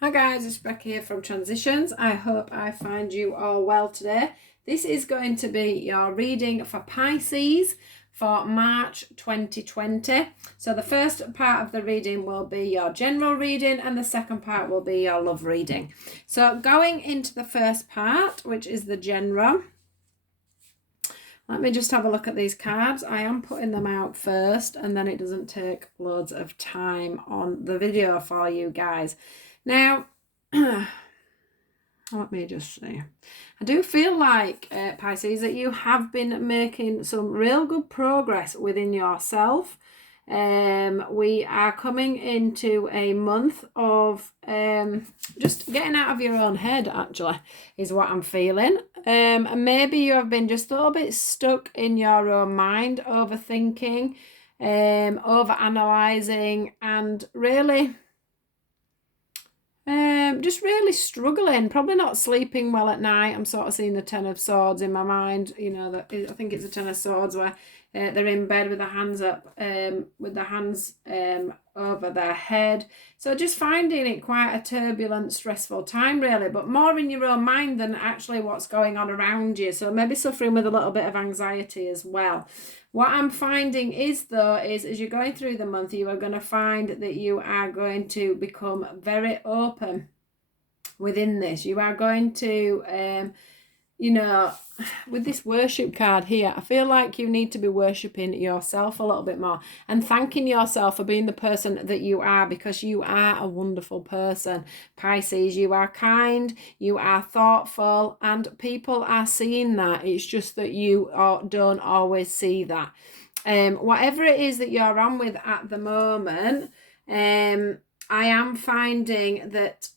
Hi guys, it's Becky here from Transitions. I hope I find you all well today. This is going to be your reading for Pisces for March 2020. So the first part of the reading will be your general reading and the second part will be your love reading. So going into the first part, which is the general, let me just have a look at these cards. I am putting them out first and then it doesn't take loads of time on the video for you guys. Now, let me just see. I do feel like, Pisces, that you have been making some real good progress within yourself. We are coming into a month of just getting out of your own head, actually, is what I'm feeling. And maybe you have been just a little bit stuck in your own mind, overthinking, overanalyzing, and really... just really struggling, probably not sleeping well at night. I'm sort of seeing the Ten of Swords in my mind, you know, that I think it's a Ten of Swords where they're in bed with their hands up, with their hands over their head. So just finding it quite a turbulent, stressful time really, but more in your own mind than actually what's going on around you. So maybe suffering with a little bit of anxiety as well. What I'm finding is as you're going through the month, you are going to find that you are going to become very open within this. You are going to, with this worship card here, I feel like you need to be worshipping yourself a little bit more and thanking yourself for being the person that you are, because you are a wonderful person, Pisces. You are kind, you are thoughtful, and people are seeing that. It's just that you don't always see that. Whatever it is that you're on with at the moment, I am finding that,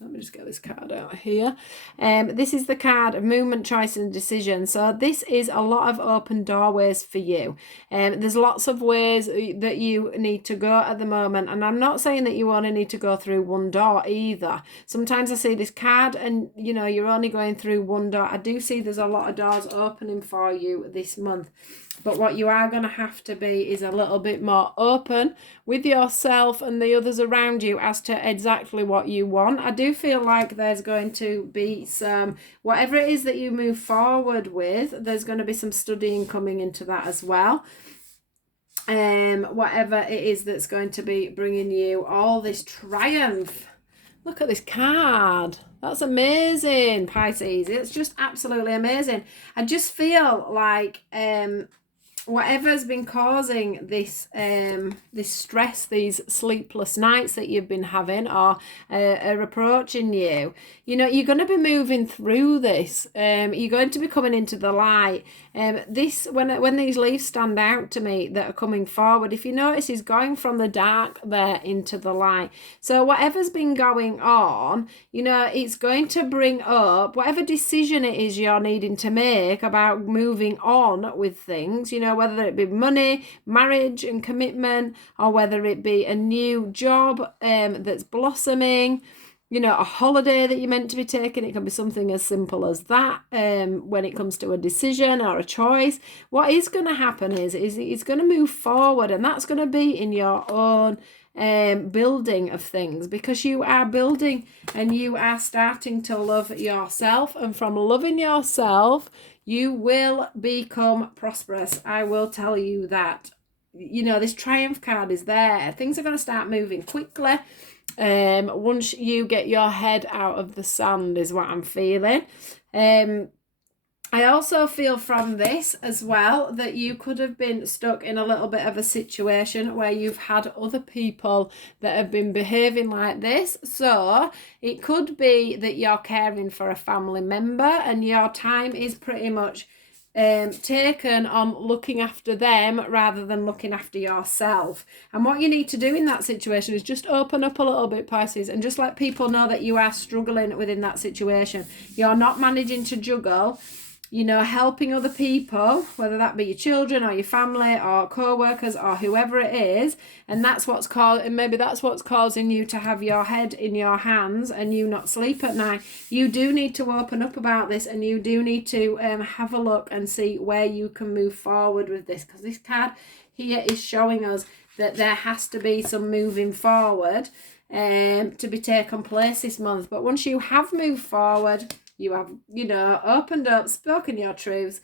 let me just get this card out here. This is the card of movement, choice and decision. So this is a lot of open doorways for you. There's lots of ways that you need to go at the moment. And I'm not saying that you only need to go through one door either. Sometimes I see this card and, you're only going through one door. I do see there's a lot of doors opening for you this month. But what you are going to have to be is a little bit more open with yourself and the others around you as to exactly what you want. I do feel like there's going to be some, whatever it is that you move forward with, there's going to be some studying coming into that as well. Whatever it is that's going to be bringing you all this triumph. Look at this card. That's amazing, Pisces. It's just absolutely amazing. I just feel like whatever's been causing this this stress, these sleepless nights that you've been having are approaching you. You're going to be moving through this. You're going to be coming into the light. This when these leaves stand out to me that are coming forward, if you notice, is going from the dark there into the light. So whatever's been going on, it's going to bring up whatever decision it is you're needing to make about moving on with things, whether it be money, marriage and commitment, or whether it be a new job that's blossoming, a holiday that you're meant to be taking. It can be something as simple as that. When it comes to a decision or a choice, what is going to happen is it's going to move forward, and that's going to be in your own building of things, because you are building and you are starting to love yourself, and from loving yourself you will become prosperous. I will tell you that. This triumph card is there. Things are going to start moving quickly once you get your head out of the sand, is what I'm feeling. I also feel from this as well that you could have been stuck in a little bit of a situation where you've had other people that have been behaving like this. So it could be that you're caring for a family member and your time is pretty much taken on looking after them rather than looking after yourself. And what you need to do in that situation is just open up a little bit, Pisces, and just let people know that you are struggling within that situation. You're not managing to juggle, helping other people, whether that be your children or your family or co-workers or whoever it is, and that's what's causing you to have your head in your hands and you not sleep at night. You do need to open up about this, and you do need to have a look and see where you can move forward with this, because this card here is showing us that there has to be some moving forward to be taken place this month. But once you have moved forward, you have, you know, opened up, spoken your truths,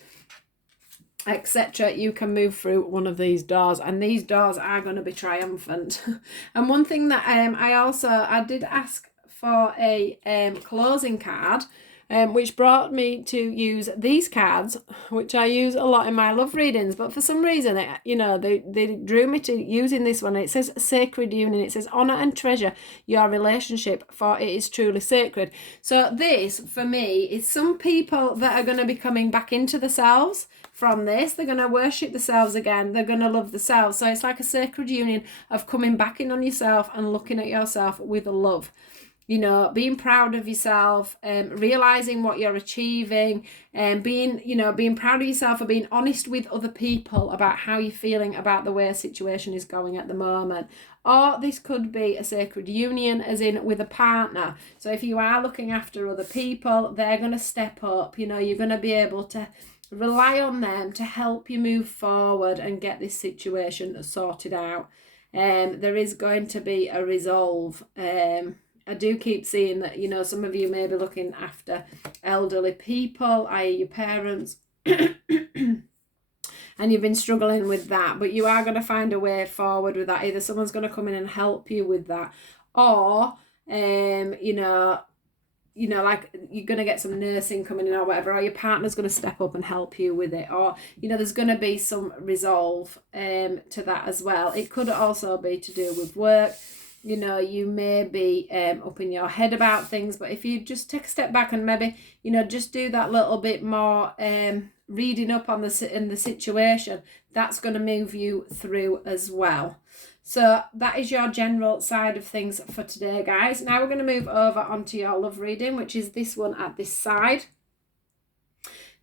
etc., you can move through one of these doors, and these doors are going to be triumphant. And one thing that I did ask for a closing card, which brought me to use these cards, which I use a lot in my love readings, but for some reason, they drew me to using this one. It says sacred union. It says honor and treasure your relationship, for it is truly sacred. So this, for me, is some people that are going to be coming back into themselves from this. They're going to worship themselves again. They're going to love themselves. So it's like a sacred union of coming back in on yourself and looking at yourself with love. You know, being proud of yourself, realizing what you're achieving, and being proud of yourself for being honest with other people about how you're feeling about the way a situation is going at the moment. Or this could be a sacred union, as in with a partner. So if you are looking after other people, they're going to step up. You know, you're going to be able to rely on them to help you move forward and get this situation sorted out. There is going to be a resolve. I do keep seeing that, you know, some of you may be looking after elderly people, i.e. your parents, and you've been struggling with that, but you are going to find a way forward with that. Either someone's going to come in and help you with that, or, like you're going to get some nursing coming in or whatever, or your partner's going to step up and help you with it, or, you know, there's going to be some resolve to that as well. It could also be to do with work. You know, you may be up in your head about things, but if you just take a step back and maybe, you know, just do that little bit more reading up on the situation, that's going to move you through as well. So that is your general side of things for today, guys. Now we're going to move over onto your love reading, which is this one at this side.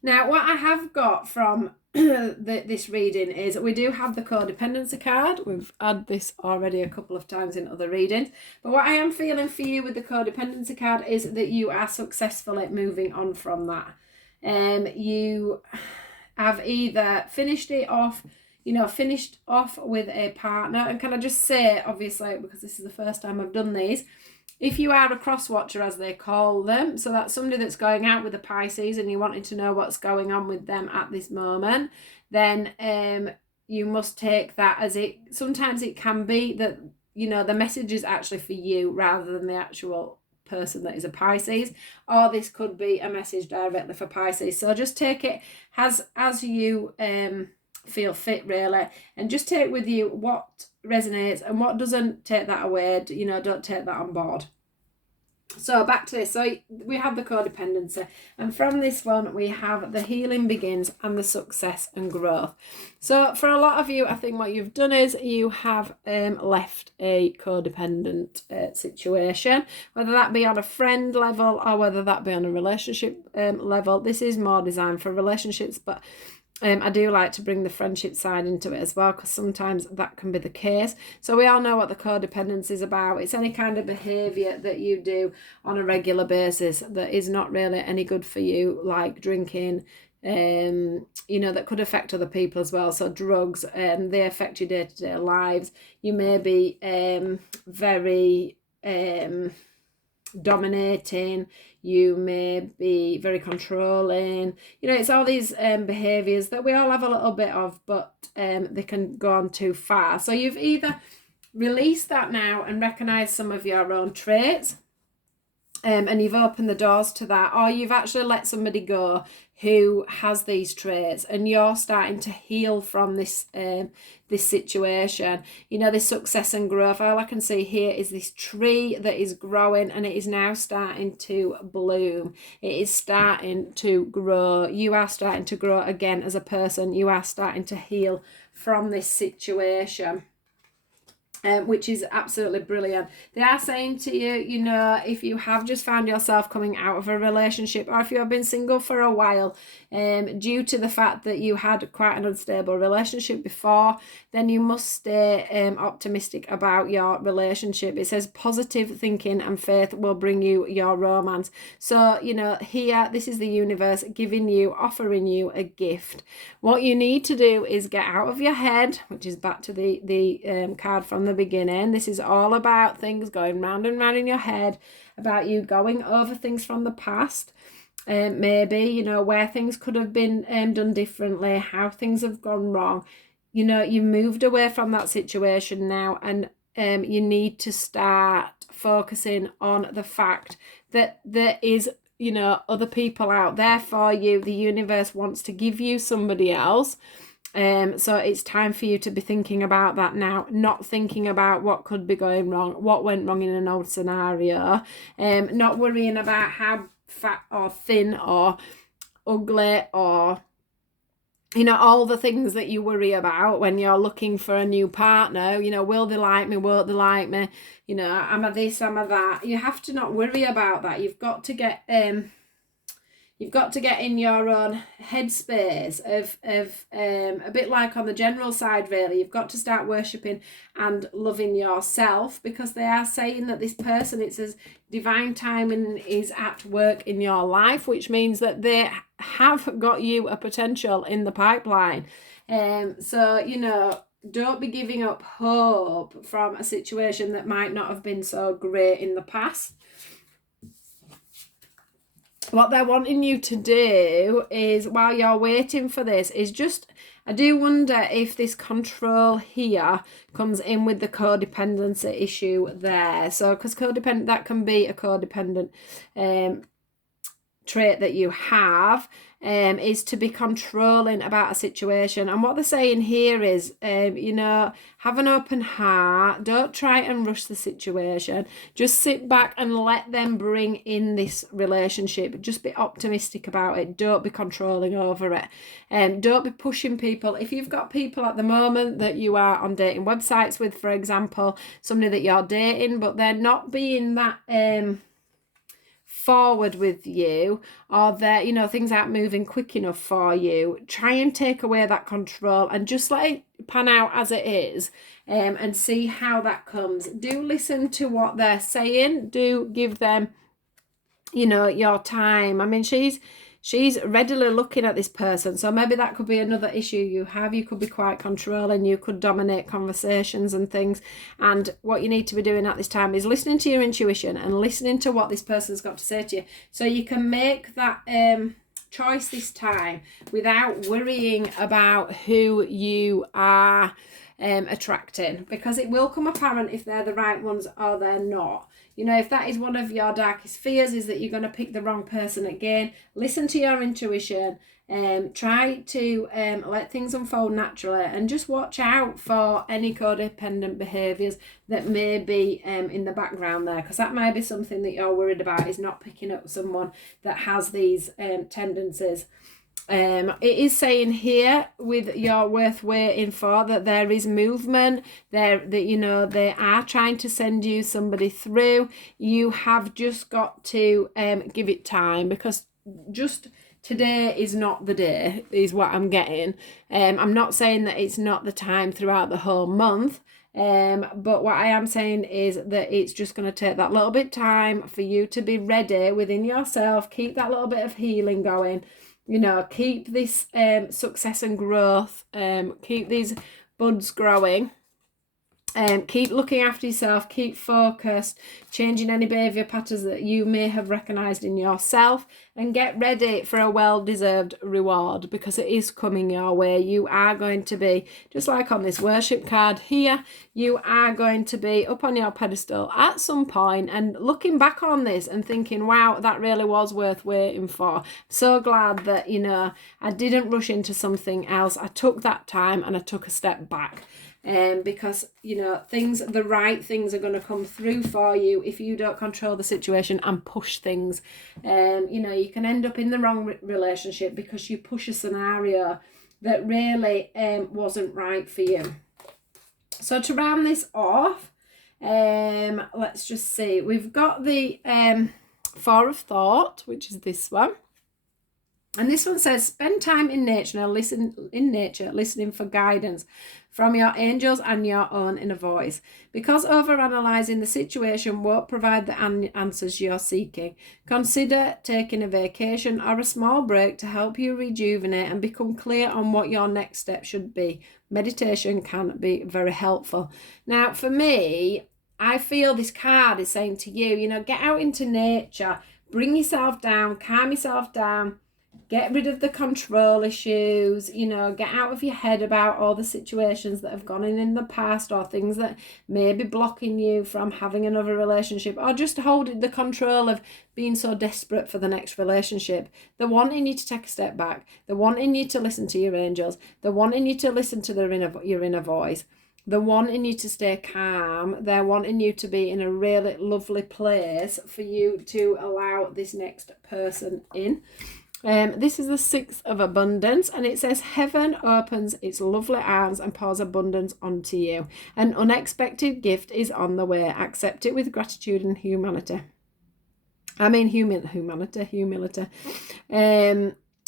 Now, what I have got from this reading is we do have the codependency card. We've had this already a couple of times in other readings. But what I am feeling for you with the codependency card is that you are successful at moving on from that. You have either finished off with a partner. And can I just say, obviously, because this is the first time I've done these, if you are a cross-watcher, as they call them, so that's somebody that's going out with a Pisces and you're wanting to know what's going on with them at this moment, then you must take that as it. Sometimes it can be that, you know, the message is actually for you rather than the actual person that is a Pisces, or this could be a message directly for Pisces. So just take it as you feel fit, really, and just take with you what resonates and what doesn't. Take that away, you know, don't take that on board. So back to this. So we have the codependency, and from this one we have the healing begins and the success and growth. So for a lot of you, I think what you've done is you have left a codependent situation, whether that be on a friend level or whether that be on a relationship level. This is more designed for relationships, but I do like to bring the friendship side into it as well, because sometimes that can be the case. So we all know what the codependence is about. It's any kind of behaviour that you do on a regular basis that is not really any good for you, like drinking, that could affect other people as well. So drugs, they affect your day-to-day lives. You may be very dominating, you may be very controlling. You know, it's all these behaviours that we all have a little bit of, but they can go on too far. So you've either released that now and recognised some of your own traits, and you've opened the doors to that, or you've actually let somebody go who has these traits, and you're starting to heal from this situation. You know, this success and growth. All I can see here is this tree that is growing, and it is now starting to bloom. It is starting to grow. You are starting to grow again as a person. You are starting to heal from this situation. which is absolutely brilliant. They are saying to you, you know, if you have just found yourself coming out of a relationship, or if you have been single for a while, due to the fact that you had quite an unstable relationship before, then you must stay optimistic about your relationship. It says positive thinking and faith will bring you your romance. So, you know, here, this is the universe giving you, offering you a gift. What you need to do is get out of your head, which is back to the card from the beginning. This is all about things going round and round in your head, about you going over things from the past. Maybe, you know, where things could have been done differently, how things have gone wrong. You know, you moved away from that situation now, and you need to start focusing on the fact that there is, you know, other people out there for you. The universe wants to give you somebody else. So it's time for you to be thinking about that now, not thinking about what could be going wrong, what went wrong in an old scenario, not worrying about how fat or thin or ugly or, you know, all the things that you worry about when you're looking for a new partner. You know, will they like me, won't they like me, you know, am I this, am I that? You have to not worry about that. You've got to get in your own headspace of a bit like on the general side, really. You've got to start worshipping and loving yourself, because they are saying that this person, it says divine timing is at work in your life, which means that they have got you a potential in the pipeline. So, you know, don't be giving up hope from a situation that might not have been so great in the past. What they're wanting you to do is, while you're waiting for this, is just, I do wonder if this control here comes in with the codependency issue there. So, because codependent, that can be a codependent trait that you have, is to be controlling about a situation. And what they're saying here is, you know, have an open heart. Don't try and rush the situation. Just sit back and let them bring in this relationship. Just be optimistic about it. Don't be controlling over it. Don't be pushing people. If you've got people at the moment that you are on dating websites with, for example, somebody that you're dating, but they're not being that forward with you, or that, you know, things aren't moving quick enough for you, try and take away that control and just let it pan out as it is, and see how that comes. Do listen to what they're saying. Do give them, you know, your time. I mean, she's readily looking at this person, so maybe that could be another issue you have. You could be quite controlling, you could dominate conversations and things, and what you need to be doing at this time is listening to your intuition and listening to what this person's got to say to you, so you can make that choice this time without worrying about who you are attracting, because it will come apparent if they're the right ones or they're not. You know, if that is one of your darkest fears, is that you're going to pick the wrong person again, listen to your intuition, try to let things unfold naturally, and just watch out for any codependent behaviours that may be in the background there, because that might be something that you're worried about, is not picking up someone that has these tendencies. It is saying here with your worth waiting for that there is movement there, that, you know, they are trying to send you somebody through. You have just got to give it time, because just today is not the day, is what I'm getting. I'm not saying that it's not the time throughout the whole month, but what I am saying is that it's just going to take that little bit time for you to be ready within yourself. Keep that little bit of healing going. You know, keep this success and growth, keep these buds growing, keep looking after yourself, keep focused, changing any behaviour patterns that you may have recognised in yourself, and get ready for a well-deserved reward, because it is coming your way. You are going to be, just like on this worship card here, you are going to be up on your pedestal at some point and looking back on this and thinking, wow, that really was worth waiting for. So glad that, you know, I didn't rush into something else. I took that time and I took a step back. Because, you know, the right things are going to come through for you if you don't control the situation and push things. You know, you can end up in the wrong relationship because you push a scenario that really wasn't right for you. So to round this off, let's just see. We've got the Four of Thought, which is this one. And this one says, spend time in nature, listening for guidance from your angels and your own inner voice. Because overanalyzing the situation won't provide the answers you're seeking, consider taking a vacation or a small break to help you rejuvenate and become clear on what your next step should be. Meditation can be very helpful. Now, for me, I feel this card is saying to you, you know, get out into nature, bring yourself down, calm yourself down. Get rid of the control issues, you know, get out of your head about all the situations that have gone in the past or things that may be blocking you from having another relationship or just holding the control of being so desperate for the next relationship. They're wanting you to take a step back. They're wanting you to listen to your angels. They're wanting you to listen to your inner voice. They're wanting you to stay calm. They're wanting you to be in a really lovely place for you to allow this next person in. This is the Six of Abundance, and it says, heaven opens its lovely arms and pours abundance onto you. An unexpected gift is on the way. Accept it with gratitude and humility.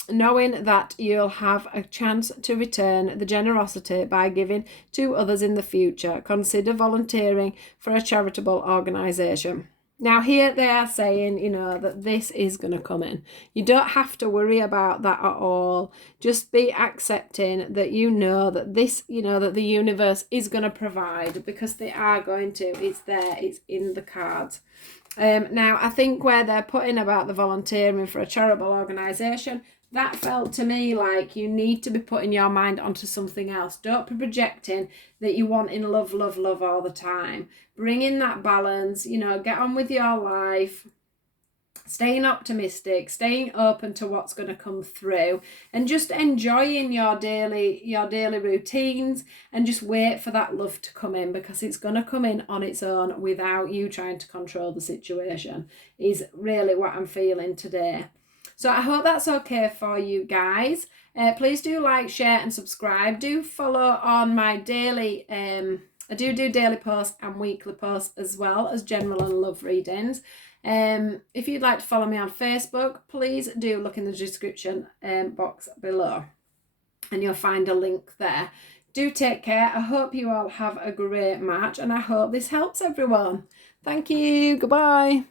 Knowing that you'll have a chance to return the generosity by giving to others in the future. Consider volunteering for a charitable organisation. Now here they are saying, you know, that this is going to come in. You don't have to worry about that at all. Just be accepting that you know that this, you know, that the universe is going to provide, because they are going to. It's there. It's in the cards. Now, I think where they're putting about the volunteering for a charitable organisation, that felt to me like you need to be putting your mind onto something else. Don't be projecting that you want in love, love, love all the time. Bring in that balance, you know, get on with your life, staying optimistic, staying open to what's going to come through, and just enjoying your daily routines, and just wait for that love to come in, because it's going to come in on its own without you trying to control the situation, is really what I'm feeling today. So I hope that's okay for you guys. Please do like, share and subscribe. Do follow on my daily, I do daily posts and weekly posts as well as general and love readings. If you'd like to follow me on Facebook, please do look in the description box below and you'll find a link there. Do take care. I hope you all have a great March, and I hope this helps everyone. Thank you. Goodbye.